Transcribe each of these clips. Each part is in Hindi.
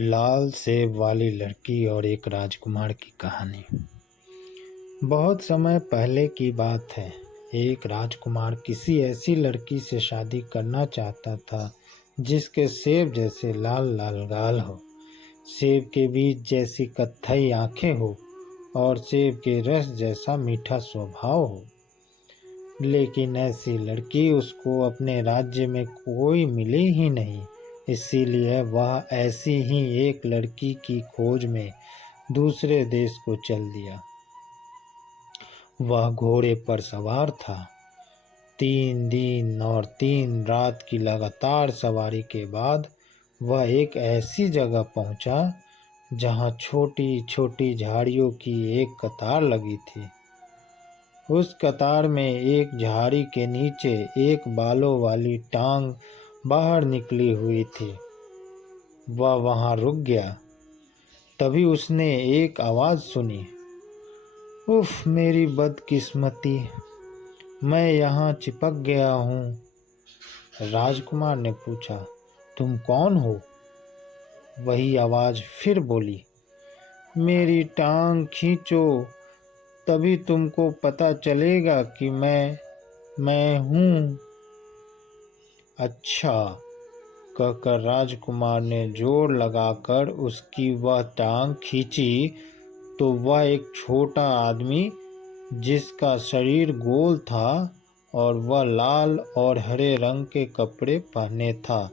लाल सेब वाली लड़की और एक राजकुमार की कहानी। बहुत समय पहले की बात है। एक राजकुमार किसी ऐसी लड़की से शादी करना चाहता था जिसके सेब जैसे लाल लाल गाल हो, सेब के बीज जैसी कत्थई आंखें हो और सेब के रस जैसा मीठा स्वभाव हो। लेकिन ऐसी लड़की उसको अपने राज्य में कोई मिली ही नहीं। इसीलिए वह ऐसी ही एक लड़की की खोज में दूसरे देश को चल दिया। वह घोड़े पर सवार था। 3 दिन और 3 रात की लगातार सवारी के बाद वह एक ऐसी जगह पहुंचा जहां छोटी छोटी झाड़ियों की एक कतार लगी थी। उस कतार में एक झाड़ी के नीचे एक बालों वाली टांग बाहर निकली हुई थी। वह वहां रुक गया। तभी उसने एक आवाज सुनी, उफ मेरी बदकिस्मती, मैं यहाँ चिपक गया हूँ। राजकुमार ने पूछा, तुम कौन हो? वही आवाज फिर बोली, मेरी टांग खींचो, तभी तुमको पता चलेगा कि मैं हूँ। अच्छा, कहकर राजकुमार ने जोर लगाकर उसकी वह टांग खींची तो वह एक छोटा आदमी जिसका शरीर गोल था और वह लाल और हरे रंग के कपड़े पहने था,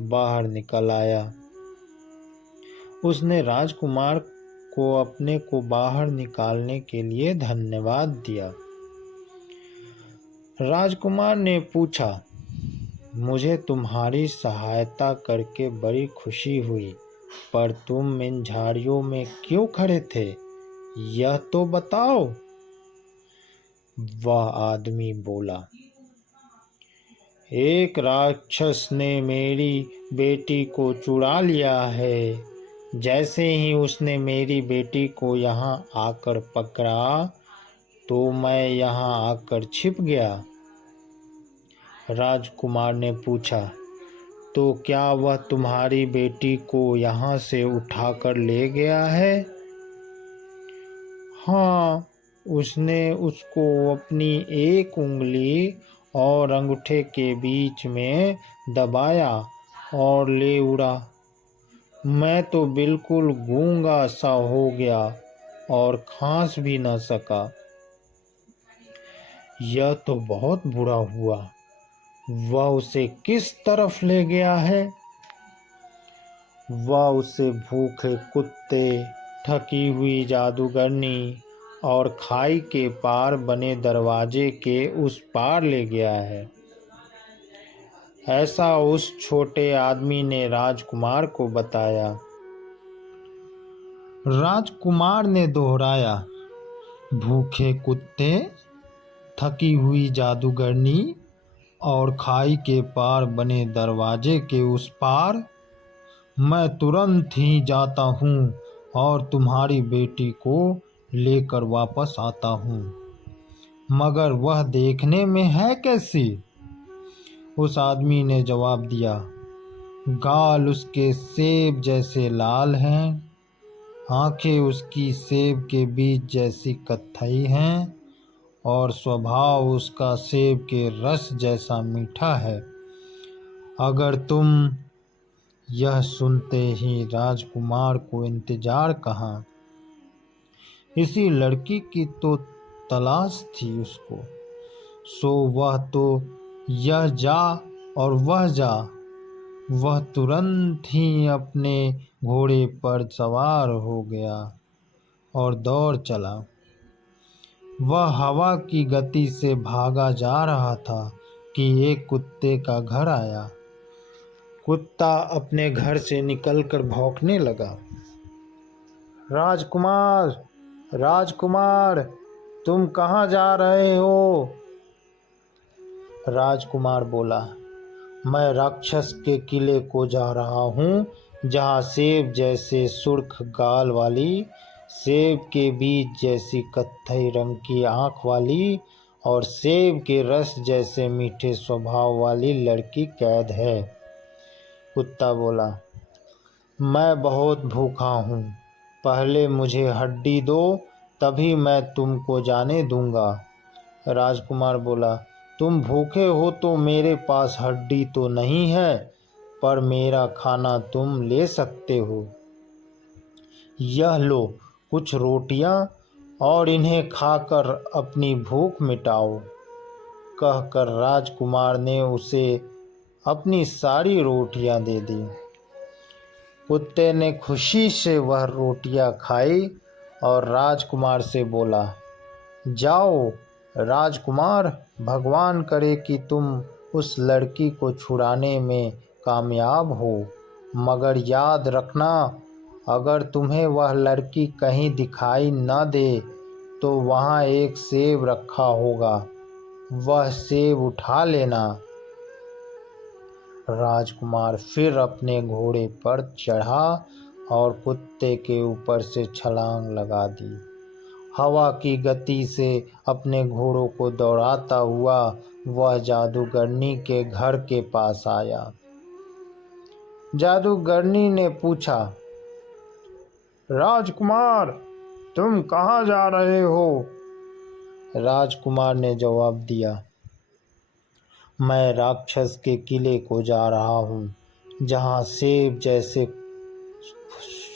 बाहर निकल आया। उसने राजकुमार को अपने को बाहर निकालने के लिए धन्यवाद दिया। राजकुमार ने पूछा, मुझे तुम्हारी सहायता करके बड़ी खुशी हुई, पर तुम इन झाड़ियों में क्यों खड़े थे, यह तो बताओ। वह आदमी बोला, एक राक्षस ने मेरी बेटी को चुरा लिया है। जैसे ही उसने मेरी बेटी को यहाँ आकर पकड़ा तो मैं यहाँ आकर छिप गया। राजकुमार ने पूछा, तो क्या वह तुम्हारी बेटी को यहाँ से उठाकर ले गया है? हाँ, उसने उसको अपनी एक उंगली और अंगूठे के बीच में दबाया और ले उड़ा। मैं तो बिल्कुल गूंगा सा हो गया और खांस भी न सका। यह तो बहुत बुरा हुआ। वह उसे किस तरफ ले गया है? वह उसे भूखे कुत्ते, थकी हुई जादूगरनी और खाई के पार बने दरवाजे के उस पार ले गया है। ऐसा उस छोटे आदमी ने राजकुमार को बताया। राजकुमार ने दोहराया, भूखे कुत्ते, थकी हुई जादूगरनी और खाई के पार बने दरवाजे के उस पार। मैं तुरंत ही जाता हूँ और तुम्हारी बेटी को लेकर वापस आता हूँ। मगर वह देखने में है कैसी? उस आदमी ने जवाब दिया, गाल उसके सेब जैसे लाल हैं, आंखें उसकी सेब के बीज जैसी कत्थई हैं और स्वभाव उसका सेब के रस जैसा मीठा है। अगर तुम यह सुनते ही राजकुमार को इंतजार कहाँ। इसी लड़की की तो तलाश थी उसको। सो वह तो यह जा और वह जा। वह तुरंत ही अपने घोड़े पर सवार हो गया और दौड़ चला। वह हवा की गति से भागा जा रहा था कि एक कुत्ते का घर आया। कुत्ता अपने घर से निकलकर भौंकने लगा, राजकुमार, राजकुमार, तुम कहाँ जा रहे हो? राजकुमार बोला, मैं राक्षस के किले को जा रहा हूँ, जहाँ सेब जैसे सुर्ख गाल वाली, सेब के बीज जैसी कत्थई रंग की आँख वाली और सेब के रस जैसे मीठे स्वभाव वाली लड़की कैद है। कुत्ता बोला, मैं बहुत भूखा हूँ, पहले मुझे हड्डी दो, तभी मैं तुमको जाने दूंगा। राजकुमार बोला, तुम भूखे हो तो मेरे पास हड्डी तो नहीं है, पर मेरा खाना तुम ले सकते हो। यह लो कुछ रोटियां और इन्हें खाकर अपनी भूख मिटाओ। कहकर राजकुमार ने उसे अपनी सारी रोटियां दे दी। कुत्ते ने खुशी से वह रोटियां खाई और राजकुमार से बोला, जाओ राजकुमार, भगवान करे कि तुम उस लड़की को छुड़ाने में कामयाब हो, मगर याद रखना, अगर तुम्हें वह लड़की कहीं दिखाई न दे तो वहाँ एक सेब रखा होगा, वह सेब उठा लेना। राजकुमार फिर अपने घोड़े पर चढ़ा और कुत्ते के ऊपर से छलांग लगा दी। हवा की गति से अपने घोड़ों को दौड़ाता हुआ वह जादूगरनी के घर के पास आया। जादूगरनी ने पूछा, राजकुमार, तुम कहाँ जा रहे हो? राजकुमार ने जवाब दिया, मैं राक्षस के किले को जा रहा हूँ, जहाँ सेब जैसे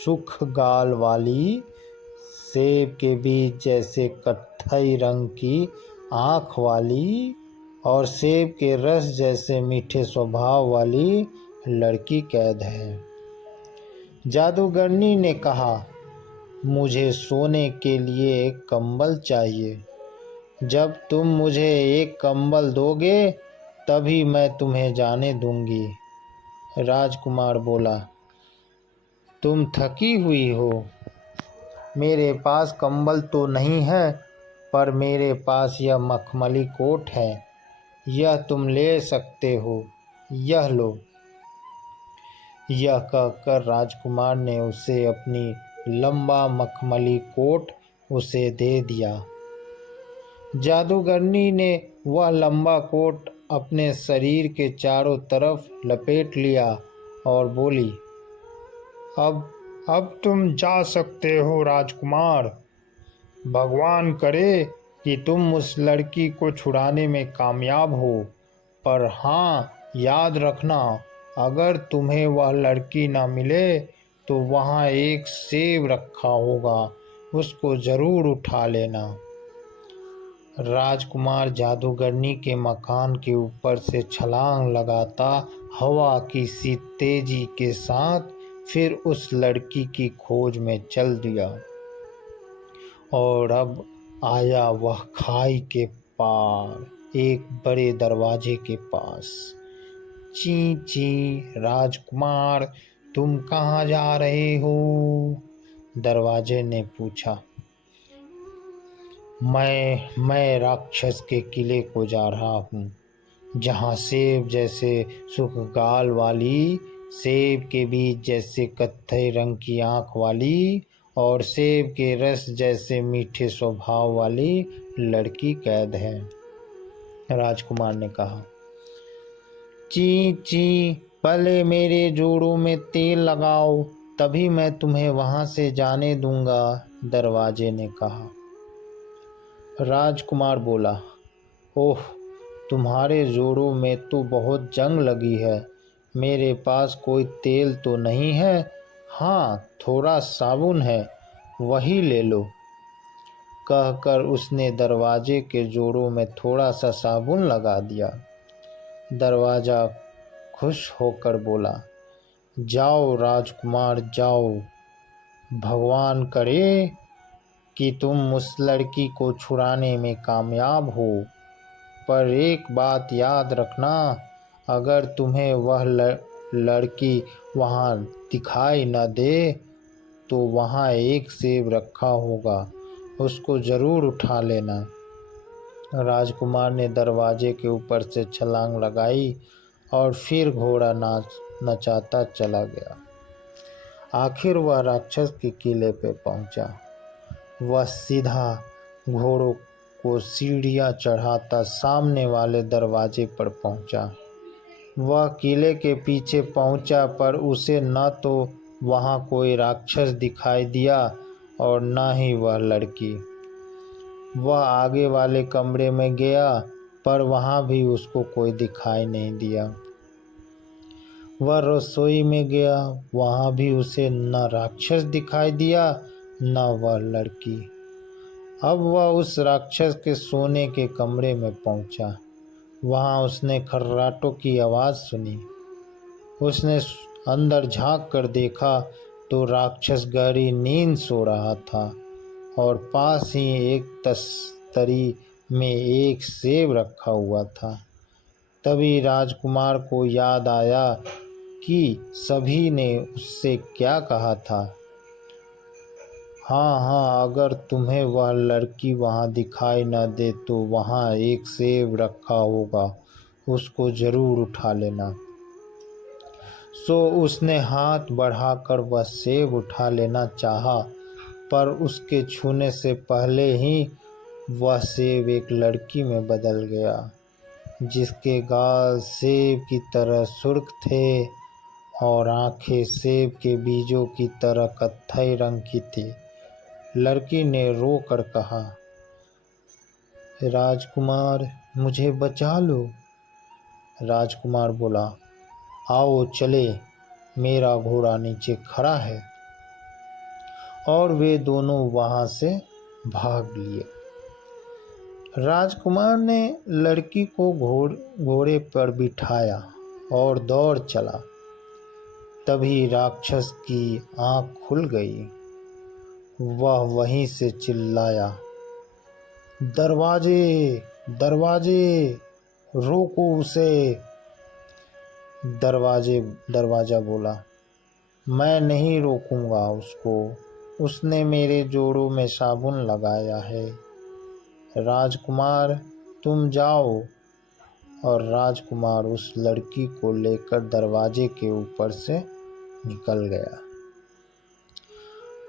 सुख गाल वाली, सेब के बीज जैसे कत्थई रंग की आँख वाली और सेब के रस जैसे मीठे स्वभाव वाली लड़की कैद है। जादूगरनी ने कहा, मुझे सोने के लिए एक कंबल चाहिए। जब तुम मुझे एक कंबल दोगे तभी मैं तुम्हें जाने दूंगी। राजकुमार बोला, तुम थकी हुई हो, मेरे पास कंबल तो नहीं है, पर मेरे पास यह मखमली कोट है, यह तुम ले सकते हो, यह लो। यह कहकर राजकुमार ने उसे अपनी लंबा मखमली कोट उसे दे दिया। जादूगरनी ने वह लंबा कोट अपने शरीर के चारों तरफ लपेट लिया और बोली, अब तुम जा सकते हो राजकुमार। भगवान करे कि तुम उस लड़की को छुड़ाने में कामयाब हो, पर हाँ, याद रखना, अगर तुम्हें वह लड़की ना मिले तो वहाँ एक सेब रखा होगा, उसको जरूर उठा लेना। राजकुमार जादूगरनी के मकान के ऊपर से छलांग लगाता हवा की सी तेजी के साथ फिर उस लड़की की खोज में चल दिया और अब आया वह खाई के पार एक बड़े दरवाजे के पास। ची ची, राजकुमार, तुम कहाँ जा रहे हो? दरवाजे ने पूछा। मैं राक्षस के किले को जा रहा हूँ, जहाँ सेब जैसे सुखगाल वाली, सेब के बीज जैसे कत्थई रंग की आँख वाली और सेब के रस जैसे मीठे स्वभाव वाली लड़की कैद है। राजकुमार ने कहा, ची ची, पहले मेरे जोड़ों में तेल लगाओ, तभी मैं तुम्हें वहाँ से जाने दूंगा। दरवाजे ने कहा। राजकुमार बोला, ओह, तुम्हारे जोड़ों में तो बहुत जंग लगी है, मेरे पास कोई तेल तो नहीं है, हाँ, थोड़ा साबुन है, वही ले लो। कहकर उसने दरवाजे के जोड़ों में थोड़ा सा साबुन लगा दिया। दरवाजा खुश होकर बोला, जाओ राजकुमार, जाओ, भगवान करे कि तुम उस लड़की को छुड़ाने में कामयाब हो, पर एक बात याद रखना, अगर तुम्हें वह लड़की वहाँ दिखाई न दे तो वहाँ एक सेब रखा होगा, उसको ज़रूर उठा लेना। राजकुमार ने दरवाजे के ऊपर से छलांग लगाई और फिर घोड़ा नचाता चला गया। आखिर वह राक्षस के किले पे पहुंचा। वह सीधा घोड़ों को सीढ़ियां चढ़ाता सामने वाले दरवाजे पर पहुंचा। वह किले के पीछे पहुंचा, पर उसे न तो वहाँ कोई राक्षस दिखाई दिया और न ही वह लड़की। वह आगे वाले कमरे में गया पर वहाँ भी उसको कोई दिखाई नहीं दिया। वह रसोई में गया, वहाँ भी उसे न राक्षस दिखाई दिया न वह लड़की। अब वह उस राक्षस के सोने के कमरे में पहुंचा। वहाँ उसने खर्राटों की आवाज़ सुनी। उसने अंदर झांक कर देखा तो राक्षस गहरी नींद सो रहा था और पास ही एक तस्तरी में एक सेब रखा हुआ था। तभी राजकुमार को याद आया कि सभी ने उससे क्या कहा था। हाँ, अगर तुम्हें वह लड़की वहाँ दिखाई न दे तो वहाँ एक सेब रखा होगा, उसको ज़रूर उठा लेना। सो उसने हाथ बढ़ाकर वह सेब उठा लेना चाहा, पर उसके छूने से पहले ही वह सेब एक लड़की में बदल गया, जिसके गाल सेब की तरह सुर्ख थे और आंखें सेब के बीजों की तरह कत्थई रंग की थी। लड़की ने रो कर कहा, राजकुमार मुझे बचा लो। राजकुमार बोला, आओ चले, मेरा घोड़ा नीचे खड़ा है। और वे दोनों वहां से भाग लिए। राजकुमार ने लड़की को घोड़े पर बिठाया और दौड़ चला। तभी राक्षस की आंख खुल गई। वह वहीं से चिल्लाया, दरवाजे दरवाजे, रोको उसे। दरवाजा बोला, मैं नहीं रोकूंगा उसको, उसने मेरे जोड़ों में साबुन लगाया है। राजकुमार तुम जाओ। और राजकुमार उस लड़की को लेकर दरवाजे के ऊपर से निकल गया।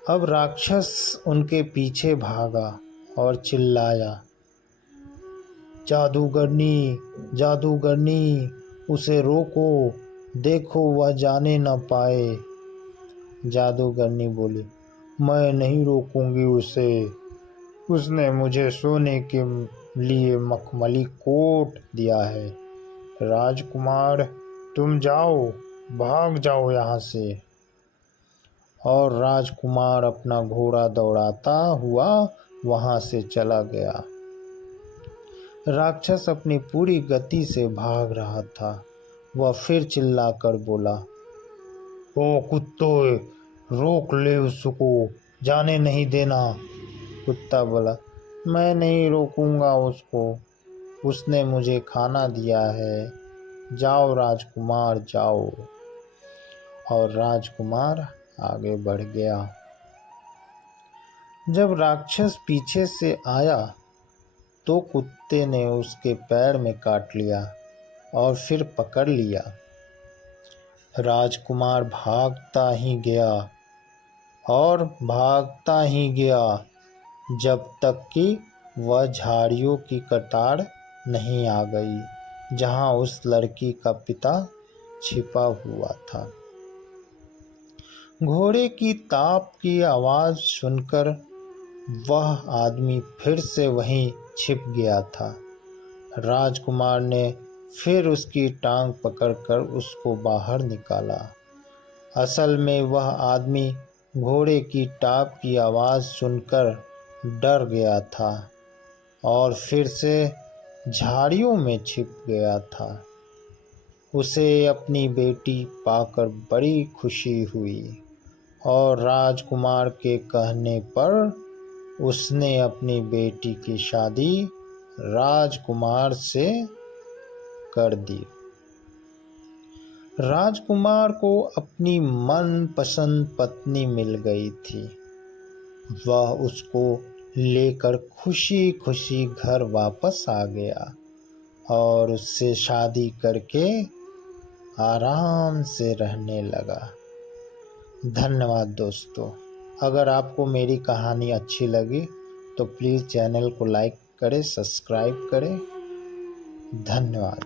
अब राक्षस उनके पीछे भागा और चिल्लाया, जादूगरनी जादूगरनी, उसे रोको, देखो वह जाने न पाए। जादूगरनी बोली, मैं नहीं रोकूंगी उसे, उसने मुझे सोने के लिए मखमली कोट दिया है। राजकुमार तुम जाओ, भाग जाओ यहाँ से। और राजकुमार अपना घोड़ा दौड़ाता हुआ वहां से चला गया। राक्षस अपनी पूरी गति से भाग रहा था। वह फिर चिल्लाकर बोला, ओ कुत्ते, रोक ले उसको, जाने नहीं देना। कुत्ता बोला, मैं नहीं रोकूंगा उसको, उसने मुझे खाना दिया है, जाओ राजकुमार जाओ। और राजकुमार आगे बढ़ गया। जब राक्षस पीछे से आया तो कुत्ते ने उसके पैर में काट लिया और फिर पकड़ लिया। राजकुमार भागता ही गया और भागता ही गया जब तक कि वह झाड़ियों की कतार नहीं आ गई जहां उस लड़की का पिता छिपा हुआ था। घोड़े की ताप की आवाज़ सुनकर वह आदमी फिर से वहीं छिप गया था। राजकुमार ने फिर उसकी टांग पकड़कर उसको बाहर निकाला। असल में वह आदमी घोड़े की टाप की आवाज़ सुनकर डर गया था और फिर से झाड़ियों में छिप गया था। उसे अपनी बेटी पाकर बड़ी खुशी हुई और राजकुमार के कहने पर उसने अपनी बेटी की शादी राजकुमार से कर दी। राजकुमार को अपनी मनपसंद पत्नी मिल गई थी। वह उसको लेकर खुशी खुशी घर वापस आ गया और उससे शादी करके आराम से रहने लगा। धन्यवाद दोस्तों। अगर आपको मेरी कहानी अच्छी लगी तो प्लीज़ चैनल को लाइक करें, सब्सक्राइब करें। धन्यवाद।